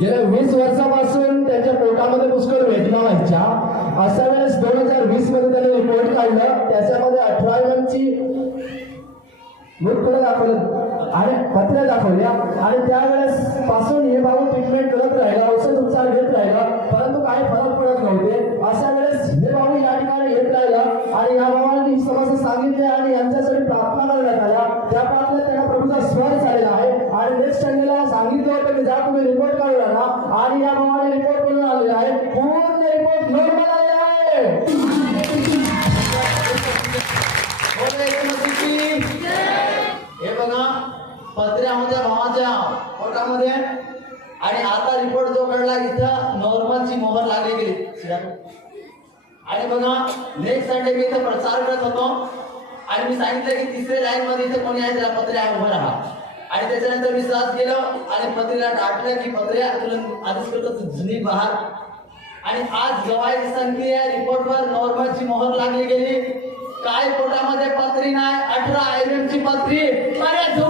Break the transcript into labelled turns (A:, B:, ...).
A: गेल्या वीस वर्षापासून त्याच्या पोटामध्ये पुष्कळ वेदना व्हायच्या. अशा वेळेस दोन हजार वीसमध्ये त्याने रिपोर्ट काढलं. त्याच्यामध्ये अठरा एमची मृतकडे दाखवलं. आणि पत्र्या दाखवल्या आणि त्यावेळेस पासून हे भाऊ ट्रीटमेंट करत राहिला औषध उपचार घेत राहिला. परंतु काही फरक पडत नव्हते. अशा वेळेस हे भाऊ या ठिकाणी येत राहिला आणि या भावांनी समस्या सांगितल्या आणि यांच्यासाठी प्रार्थना करण्यात आल्या त्या प्रार्थनेत त्यांना प्रभूचा स्वर झालेला आहे आणि नेक्स्ट टाइमला सांगितलं होतं की जा तुम्ही रिपोर्ट काढला ना? आणि या भावाने रिपोर्ट करून आलेला आहे. पूर्ण रिपोर्ट नॉर्मल आलेला आहे
B: हे बघा पत्र्यामध्ये भावाच्या पोटामध्ये. आणि आता रिपोर्ट जो कळला इथं नॉर्मलची मोहर लागली गेली. आणि बघा नेक्स्ट संडे मी इथं प्रचार करत होतो. आणि मी सांगितलं की तिसऱ्या लाईन मध्ये इथं कोणी आहे त्याला पत्र्या उभं राहा. आणि त्याच्यानंतर मी सहज गेलो आणि पत्रीला टाकलं की पत्र्या तुला आधीच करतो जुनी बहार. आणि आज गवाई संख्या रिपोर्टवर नॉर्मलची मोहर लागली गेली. काय पोटामध्ये पत्री नाही अठरा आयरनची पत्री. अरे